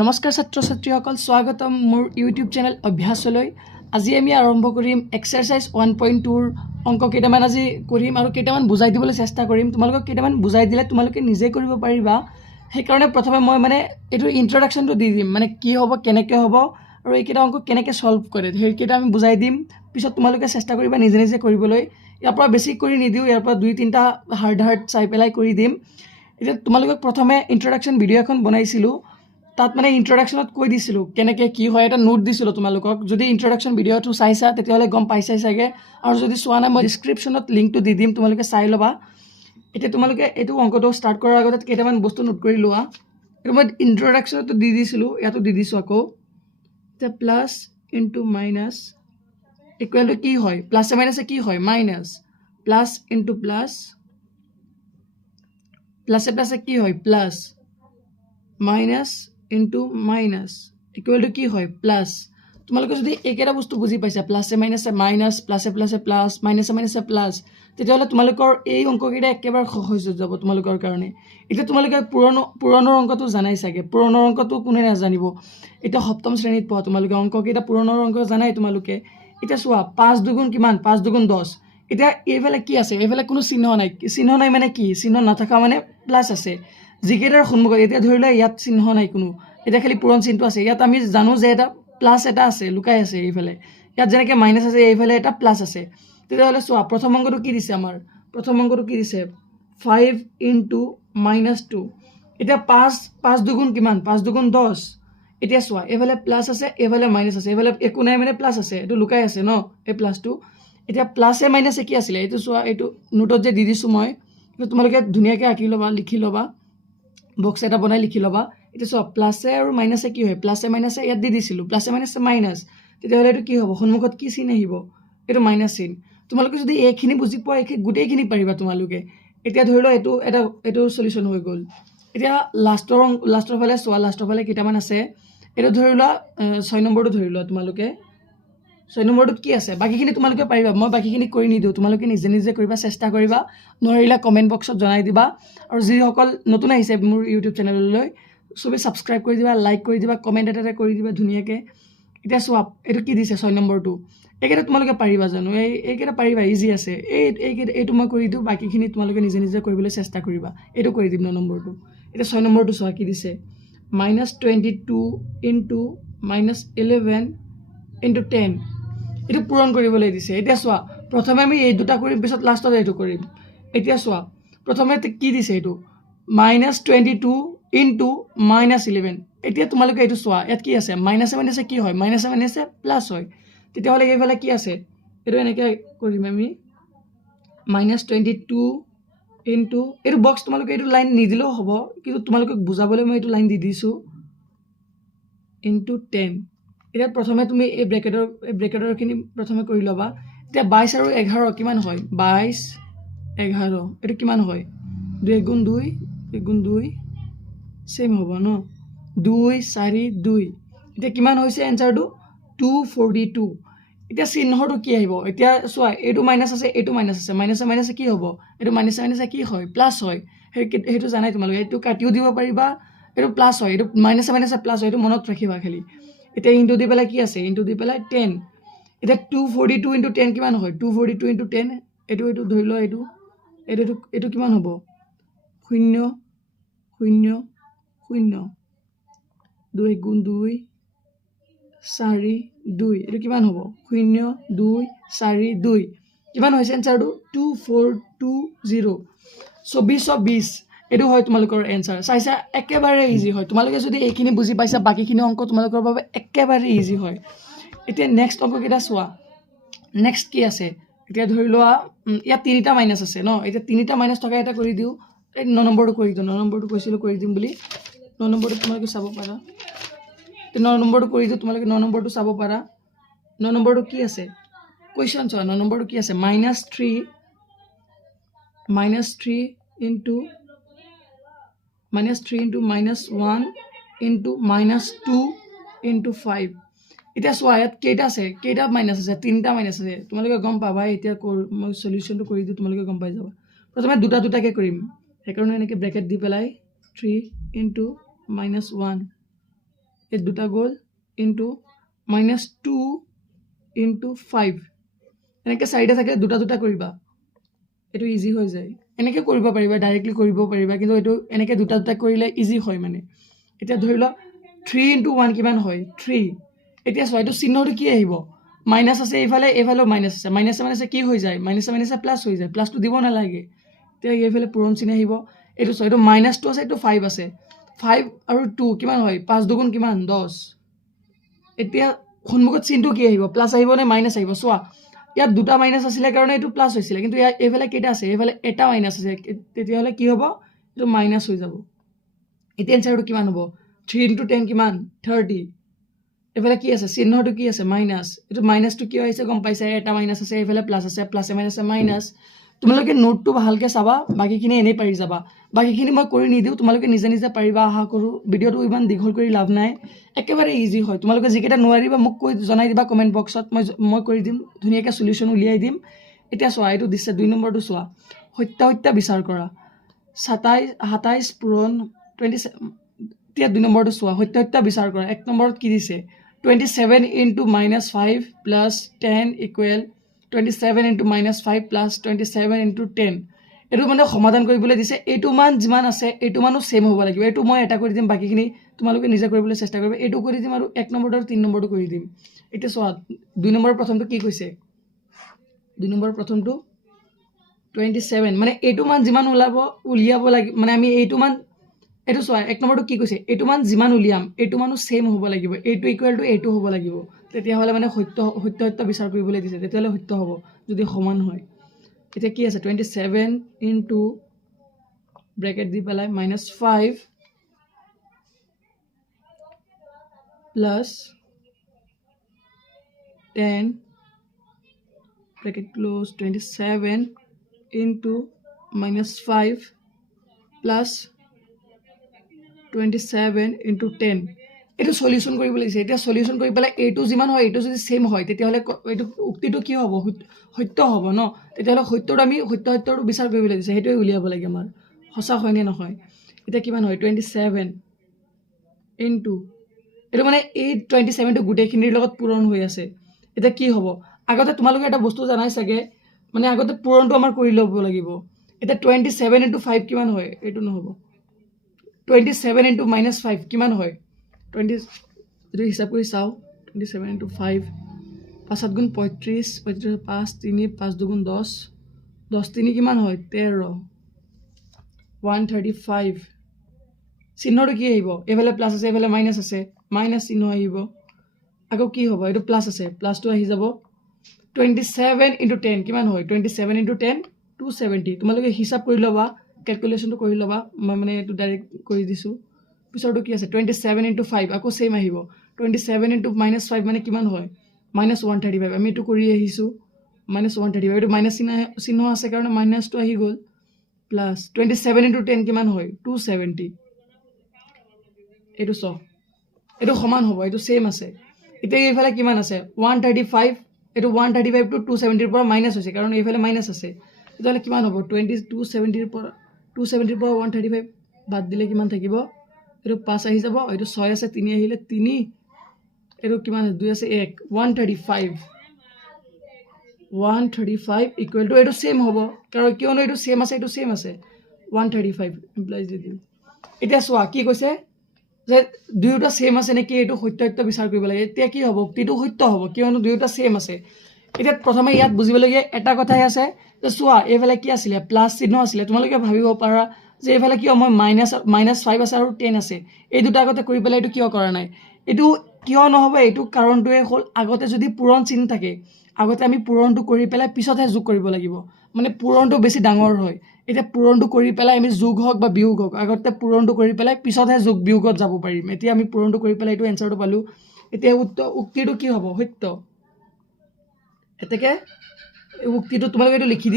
নমস্কাৰ ছাত্ৰ ছাত্ৰীসকল, স্বাগতম মোৰ ইউটিউব চেনেল অভ্যাসলৈ। আজি আমি আৰম্ভ কৰিম এক্সাৰচাইজ 1.2ৰ অংক কেইটামান আজি কৰিম আৰু কেইটামান বুজাই দিবলৈ চেষ্টা কৰিম। তোমালোকক কেইটামান বুজাই দিলে তোমালোকে নিজে কৰিব পাৰিবা। সেইকাৰণে প্ৰথমে মই এইটো ইন্ট্ৰডাকশ্যনটো দি দিম, কি হ'ব, কেনেকৈ হ'ব আৰু এইকেইটা অংক কেনেকৈ সলভ কৰে সেইকেইটা আমি বুজাই দিম। পিছত তোমালোকে চেষ্টা কৰিবা নিজে নিজে কৰিবলৈ। ইয়াৰ পৰা বেছি কৰি নিদিওঁ, ইয়াৰ পৰা 2-3টা হাৰ্ড চাই পেলাই কৰি দিম। এতিয়া তোমালোকক প্ৰথমে ইন্ট্ৰডাকশ্যন ভিডিঅ' এখন বনাইছিলোঁ, তাত ইন্ট্ৰডাকশ্যনত কৈ দিছিলোঁ কেনেকৈ কি হয়, এটা নোট দিছিলোঁ তোমালোকক। যদি ইন্ট্ৰডাকশ্যন ভিডিঅ'টো চাইছা তেতিয়াহ'লে গম পাইছাই চাগে, আৰু যদি চোৱা নাই মই ডিছক্ৰিপশ্যনত লিংকটো দি দিম, তোমালোকে চাই ল'বা। এতিয়া তোমালোকে এইটো অংকটো ষ্টাৰ্ট কৰাৰ আগতে কেইটামান বস্তু নোট কৰি লোৱা। এইটো মই ইন্ট্ৰডাকশ্যনতো দি দিছিলোঁ, ইয়াতো দি দিছোঁ আকৌ। এতিয়া plus into minus equal to কি হয়, প্লাছে মাইনাছে কি হয়, মাইনাছ। প্লাছ ইনটু প্লাছ, প্লাছে প্লাছে কি হয়, plus. Minus into minus equal to কি হয়, প্লাছ। তোমালোকে যদি এইকেইটা বস্তু বুজি পাইছা, প্লাছে মাইনাছে মাইনাছ, প্লাছে প্লাছে প্লাছ, মাইনাছে মাইনাছে প্লাছ, তেতিয়াহ'লে তোমালোকৰ এই অংককেইটা একেবাৰে সহজ হৈ যাব তোমালোকৰ কাৰণে। এতিয়া তোমালোকে পুৰণৰ অংকটো জানাই চাগে, পুৰণৰ অংকটো কোনে নাজানিব। এতিয়া সপ্তম শ্ৰেণীত পঢ়া তোমালোকে, অংককেইটা পুৰণৰ অংক জানাই তোমালোকে। এতিয়া চোৱা, 5 দুগুণ কিমান, 5 দুগুণ 10। এতিয়া এইফালে কি আছে, এইফালে কোনো চিহ্ন নাই। চিহ্ন নাই মানে কি, চিহ্ন নাথাকা মানে প্লাছ আছে। যিকেইটাৰ সন্মুখত, এতিয়া ধৰি লোৱা ইয়াত চিহ্ন নাই কোনো, এতিয়া খালি পূৰণ চিহ্নটো আছে। ইয়াত আমি জানো যে এটা প্লাছ এটা আছে, লুকাই আছে এইফালে। ইয়াত যেনেকৈ মাইনাছ আছে, এইফালে এটা প্লাছ আছে। তেতিয়াহ'লে চোৱা, প্ৰথম অংকটো কি দিছে আমাৰ, প্ৰথম অংকটো কি দিছে, 5 ইনটু -2। এতিয়া 5 দুগুণ কিমান, 5 দুগুণ 10। এতিয়া চোৱা, এইফালে প্লাছ আছে, এইফালে মাইনাছ আছে, এইফালে একো নাই মানে প্লাছ আছে, এইটো লুকাই আছে ন এই প্লাছটো। এতিয়া প্লাছে মাইনাছে কি আছিলে, এইটো চোৱা, এইটো নোটত যে দি দিছোঁ মই, তোমালোকে ধুনীয়াকৈ আঁকি ল'বা, লিখি ল'বা, বক্স এটা বনাই লিখি ল'বা। এতিয়া চোৱা, প্লাছে আৰু মাইনাছে কি হয়, প্লাছে মাইনাছে ইয়াত দি দিছিলোঁ, প্লাছে মাইনাছে মাইনাছ। তেতিয়াহ'লে এইটো কি হ'ব, সন্মুখত কি চিন আহিব, এইটো মাইনাছ চিন। তোমালোকে যদি এইখিনি বুজি পোৱা, গোটেইখিনি পাৰিবা তোমালোকে। এতিয়া ধৰি লোৱা এইটো চলিউশ্যন হৈ গ'ল। এতিয়া লাষ্টৰ ফালে চোৱা, লাষ্টৰ ফালে কেইটামান আছে। এইটো ধৰি লোৱা 6 নম্বৰটো ধৰি লোৱা তোমালোকে। 6 নম্বৰটোত কি আছে, বাকীখিনি তোমালোকে পাৰিবা, মই বাকীখিনি কৰি নিদিওঁ, তোমালোকে নিজে নিজে কৰিবা, চেষ্টা কৰিবা। নোৱাৰিলে কমেণ্ট বক্সত জনাই দিবা। আৰু যিসকল নতুন আহিছে মোৰ ইউটিউব চেনেললৈ, চবেই ছাবস্ক্ৰাইব কৰি দিবা, লাইক কৰি দিবা, কমেণ্ট এটা কৰি দিবা ধুনীয়াকৈ। এতিয়া চোৱা, এইটো কি দিছে 6 নম্বৰটো, এইকেইটা তোমালোকে পাৰিবা জানো, এইকেইটা পাৰিবা, ইজি আছে। এইটো মই কৰি দিওঁ, বাকীখিনি তোমালোকে নিজে নিজে কৰিবলৈ চেষ্টা কৰিবা। এইটো কৰি দিম 9 নম্বৰটো। এতিয়া 6 নম্বৰটো চোৱা কি দিছে, -22 ইনটু -11 ইনটু 10। এইটো পূৰণ কৰিবলৈ দিছে। এতিয়া চোৱা, প্ৰথমে আমি এই দুটা কৰিম, পিছত লাষ্টত এইটো কৰিম। এতিয়া চোৱা, প্ৰথমে কি দিছে, এইটো -22 ইনটু -11। এতিয়া তোমালোকে এইটো চোৱা, ইয়াত কি আছে, মাইনাছে মাইনাছে কি হয়, মাইনাছে মাইনাছে প্লাছ হয়। তেতিয়াহ'লে এইফালে কি আছে, এইটো এনেকৈ কৰিম আমি, -22 ইনটু, এইটো বক্স তোমালোকে এইটো লাইন নিদিলেও হ'ব, কিন্তু তোমালোকক বুজাবলৈ মই এইটো লাইন দি দিছোঁ, ইনটু 10। এতিয়া প্ৰথমে তুমি এই ব্ৰেকেটৰখিনি প্ৰথমে কৰি ল'বা। এতিয়া 22 আৰু 11 কিমান হয়, 22, 11, এইটো কিমান হয়, 2 গুণ 2, 2 গুণ 2 ছেইম হ'ব ন, 2, 4, 2। এতিয়া কিমান হৈছে এনচাৰটো, 242। এতিয়া চিহ্নটো কি আহিব, এতিয়া চোৱা, এইটো মাইনাছ আছে, এইটো মাইনাছ আছে, মাইনাছে মাইনাছে কি হ'ব, এইটো মাইনাছে মাইনাছে কি হয়, প্লাছ হয়। সেইটো জানাই তোমালোকে, এইটো কাটিও দিব পাৰিবা, এইটো প্লাছ হয়, এইটো মাইনাছে মাইনাছে প্লাছ হয়, এইটো মনত ৰাখিবা খালি। এতিয়া ইনটু দি পেলাই কি আছে, ইনটু দি পেলাই 10। এতিয়া 242 ইনটু 10 কিমান হয়, 242 ইনটু 10, এইটো ধৰি লোৱা, এইটো কিমান হ'ব, 0, 0, 0, 2 গুণ 2, 4, 2, এইটো কিমান হ'ব, 0, 2, 4, 2। কিমান হৈছে এনচাৰটো, 2420, 2420। এইটো হয় তোমালোকৰ এনচাৰ। চাইছা, একেবাৰে ইজি হয়। তোমালোকে যদি এইখিনি বুজি পাইছা, বাকীখিনি অংক তোমালোকৰ বাবে একেবাৰে ইজি হয়। এতিয়া নেক্সট অংককেইটা চোৱা, নেক্সট কি আছে। এতিয়া ধৰি লোৱা, ইয়াত 3টা মাইনাছ আছে ন, এতিয়া 3টা মাইনাছ থকা এটা কৰি দিওঁ, এই 9 নম্বৰটো কৰি দিওঁ, 9 নম্বৰটো কৈছিলোঁ কৰি দিম বুলি, 9 নম্বৰটো তোমালোকে চাব পাৰা। 9 নম্বৰটো কৰি দিওঁ, তোমালোকে 9 নম্বৰটো চাব পাৰা। 9 নম্বৰটো কি আছে, কুৱেশ্যন চোৱা, 9 নম্বৰটো কি আছে, -3 ইনটু -1 ইনটু -2 ইনটু 5। এতিয়া চোৱা, ইয়াত কেইটা আছে, কেইটা মাইনাছ আছে, 3টা মাইনাছ আছে। তোমালোকে গম পাবা, এতিয়া মই চলিউশ্যনটো কৰি দিওঁ, তোমালোকে গম পাই যাবা। প্ৰথমে দুটাকৈ কৰিম, সেইকাৰণে এনেকৈ ব্ৰেকেট দি পেলাই 3 ইনটু -1 এই দুটা গ'ল ইনটু -2 ইনটু 5 এনেকৈ চাৰিটা থাকে দুটা দুটা কৰিবা এইটো ইজি হৈ যায় এনেকৈ কৰিব পাৰিবা ডাইৰেক্টলি কৰিব পাৰিবা কিন্তু এইটো এনেকৈ দুটা দুটা কৰিলে ইজি হয় মানে এতিয়া ধৰি লওক 3 ইনটু 1 কিমান হয় 3 এতিয়া চোৱা এইটো চিহ্নটো কি আহিব মাইনাছ আছে এইফালে এইফালেও মাইনাছ আছে মাইনাছে মাইনাছে কি হৈ যায় মাইনাছে মাইনাছে প্লাছ হৈ যায় প্লাছটো দিব নালাগে এতিয়া এইফালে পূৰণ চিন আহিব এইটো চোৱা এইটো -2 আছে এইটো 5 আছে 5 আৰু 2 কিমান হয় 5 দুগুণ কিমান 10 এতিয়া সন্মুখত চিনটো কি আহিব প্লাছ আহিব নে মাইনাছ আহিব চোৱা ইয়াত দুটা মাইনাছ আছিলে কাৰণে এইটো প্লাছ হৈছিলে কিন্তু ইয়াত এইফালে কেইটা আছে এইফালে এটা মাইনাছ আছে তেতিয়াহ'লে কি হ'ব এইটো মাইনাছ হৈ যাব এতিয়া এনচাৰটো কিমান হ'ব 3 ইনটু 10 কিমান 30 এইফালে কি আছে চিহ্নটো কি আছে মাইনাছ এইটো মাইনাছটো কিয় আহিছে গম পাইছে এটা মাইনাছ আছে এইফালে প্লাছ আছে প্লাছে মাইনাছে মাইনাছ তোমালোকে নোটটো ভালকৈ চাবা বাকীখিনি এনেই পাৰি যাবা বাকীখিনি মই কৰি নিদিওঁ তোমালোকে নিজে নিজে পাৰিবা আশা কৰোঁ ভিডিঅ'টো ইমান দীঘল কৰি লাভ নাই একেবাৰে ইজি হয় তোমালোকে যিকেইটা নোৱাৰিবা মোক কৈ জনাই দিবা কমেণ্ট বক্সত মই কৰি দিম ধুনীয়াকৈ চলিউশ্যন উলিয়াই দিম এতিয়া চোৱা এইটো দিছে 2 নম্বৰটো চোৱা সত্য বিচাৰ কৰা 27 পূৰণ 27 এতিয়া 2 নম্বৰটো চোৱা সত্য বিচাৰ কৰা 1 নম্বৰত কি দিছে 27 into -5 plus 10 equal 27 into -5 plus 27 into 10 এইটো মানে সমাধান কৰিবলৈ দিছে এইটো মান যিমান আছে এইটো মানো ছেম হ'ব লাগিব এইটো মই এটা কৰি দিম বাকীখিনি তোমালোকে নিজে কৰিবলৈ চেষ্টা কৰিবা এইটো কৰি দিম আৰু 1 নম্বৰটো আৰু 3 নম্বৰটো কৰি দিম এতিয়া চোৱা 2 নম্বৰৰ প্ৰথমটো কি কৈছে 2 নম্বৰৰ প্ৰথমটো 27 মানে এইটো মান যিমান উলিয়াব লাগে মানে আমি এইটো মান এইটো চোৱা 1 নম্বৰটো কি কৈছে এইটো মান যিমান উলিয়াম এইটো মানো ছেম হ'ব লাগিব এইটো ইকুৱেল টু এইটো হ'ব লাগিব তেতিয়াহ'লে মানে সত্য বিচাৰ কৰিবলৈ দিছে তেতিয়াহ'লে সত্য হ'ব যদি সমান হয় এতিয়া কি আছে 27 ইনটু ব্ৰেকেট দি পেলাই -5 plus 10 bracket close 27 into -5 plus 27 into 10 এইটো সলিউশ্যন কৰিব লাগিছে এতিয়া সলিউশ্যন কৰি পেলাই এইটো যিমান হয় এইটো যদি ছেম হয় তেতিয়াহ'লে এইটো উক্তিটো কি হ'ব সত্য হ'ব ন তেতিয়াহ'লে সত্যটো আমি সত্যটো বিচাৰ কৰিব লাগিছে সেইটোৱে উলিয়াব লাগে আমাৰ সঁচা হয়নে নহয় এতিয়া কিমান হয় 27 ইনটু এইটো মানে এই 27টো গোটেইখিনিৰ লগত পূৰণ হৈ আছে এতিয়া কি হ'ব আগতে তোমালোকে এটা বস্তু জানাই চাগে মানে আগতে পূৰণটো আমাৰ কৰি ল'ব লাগিব এতিয়া 27 ইনটু 5 কিমান হয় এইটো নহ'ব 27 ইনটু -5 কিমান হয় 20 যদি হিচাপ কৰি চাওঁ 27 ইনটু 5 5 7 গুণ 35 35 5 3 5 2 গুণ 10 10 3 কিমান হয় 13 135 চিহ্নটো কি আহিব এইফালে প্লাছ আছে এইফালে মাইনাছ আছে মাইনাছ চিহ্ন আহিব আকৌ কি হ'ব এইটো প্লাছ আছে প্লাছটো আহি যাব 27 ইনটু 10 কিমান হয় 27 ইনটু 10 270 তোমালোকে হিচাপ কৰি ল'বা কেলকুলেশ্যনটো কৰি ল'বা মই মানে এইটো ডাইৰেক্ট কৰি দিছোঁ পিছৰটো কি আছে 27 ইনটু 5 আকৌ ছেইম আহিব 27 ইনটু -5 মানে কিমান হয় -135 আমি এইটো কৰি আহিছোঁ -135 এইটো মাইনাছ চিহ্ন আছে কাৰণে মাইনাছটো আহি গ'ল প্লাছ 27 ইনটু 10 কিমান হয় 270 এইটো চ এইটো সমান হ'ব এইটো ছেইম আছে এতিয়া এইফালে কিমান আছে 135 এইটো 135 টু 270 পৰা মাইনাছ হৈছে কাৰণ এইফালে মাইনাছ আছে তেতিয়াহ'লে কিমান হ'ব 270 পৰা 135 বাদ দিলে কিমান থাকিব এইটো 5 আহি যাব এইটো 6 আছে 3 আহিলে 3 এইটো কিমান আছে 2 আছে 1 135 ইকুৱেল টু এইটো ছেইম হ'ব কাৰণ কিয়নো এইটো ছেইম আছে 135 ইমপ্লাইজ দি দিওঁ এতিয়া চোৱা কি কৈছে যে দুয়োটা ছেইম আছে নেকি এইটো সত্য বিচাৰ কৰিব লাগে এতিয়া কি হ'ব উক্তিটো সত্য হ'ব কিয়নো দুয়োটা ছেইম আছে এতিয়া প্ৰথমে ইয়াত বুজিবলগীয়া এটা কথাই আছে যে চোৱা এইফালে কি আছিলে প্লাছ চিহ্ন আছিলে তোমালোকে ভাবিব পাৰা যে এইফালে কিয় মই -5 আছে আৰু 10 আছে এই দুটা আগতে কৰি পেলাই এইটো কিয় কৰা নাই এইটো কিয় নহ'ব এইটো কাৰণটোৱে হ'ল আগতে যদি পূৰণ চিন থাকে আগতে আমি পূৰণটো কৰি পেলাই পিছতহে যোগ কৰিব লাগিব মানে পূৰণটো বেছি ডাঙৰ হয় এতিয়া পূৰণটো কৰি পেলাই আমি যোগ হওক বা বিয়োগ হওক আগতে পূৰণটো কৰি পেলাই পিছতহে যোগ বিয়োগত যাব পাৰিম এতিয়া আমি পূৰণটো কৰি পেলাই এইটো এনচাৰটো পালোঁ এতিয়া উক্তিটো কি হ'ব সত্য এতেকে উক্তিটো তোমালোকে এইটো লিখি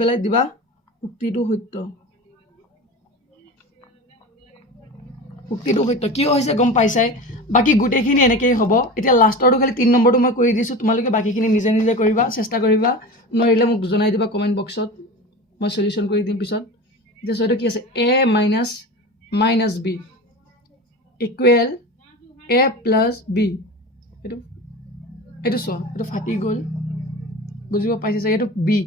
পেলাই দিবা উক্তিটো সত্য কিয় হৈছে গম পাইছাই বাকী গোটেইখিনি এনেকেই হ'ব এতিয়া লাষ্টৰটো খালি 3 নম্বৰটো মই কৰি দিছোঁ তোমালোকে বাকীখিনি নিজে নিজে কৰিবা চেষ্টা কৰিবা নোৱাৰিলে মোক জনাই দিবা কমেণ্ট বক্সত মই সলিউশ্যন কৰি দিম পিছত এতিয়া এইটো কি আছে a - -b equal a plus b এইটো এইটো চোৱা এইটো ফাটি গ'ল বুজিব পাইছে চাগে এইটো বি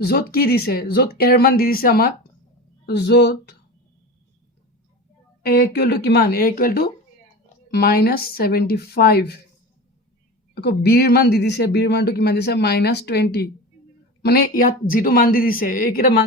য'ত কি দিছে য'ত এৰ মান দি দিছে আমাক য'ত এ ইকুৱেল টু কিমান এ ইকুৱেল টু -75 আকৌ বিৰ মান দি দিছে বিৰ মানটো কিমান দিছে -20 মানে ইয়াত যিটো মান দি দিছে এইকেইটা মান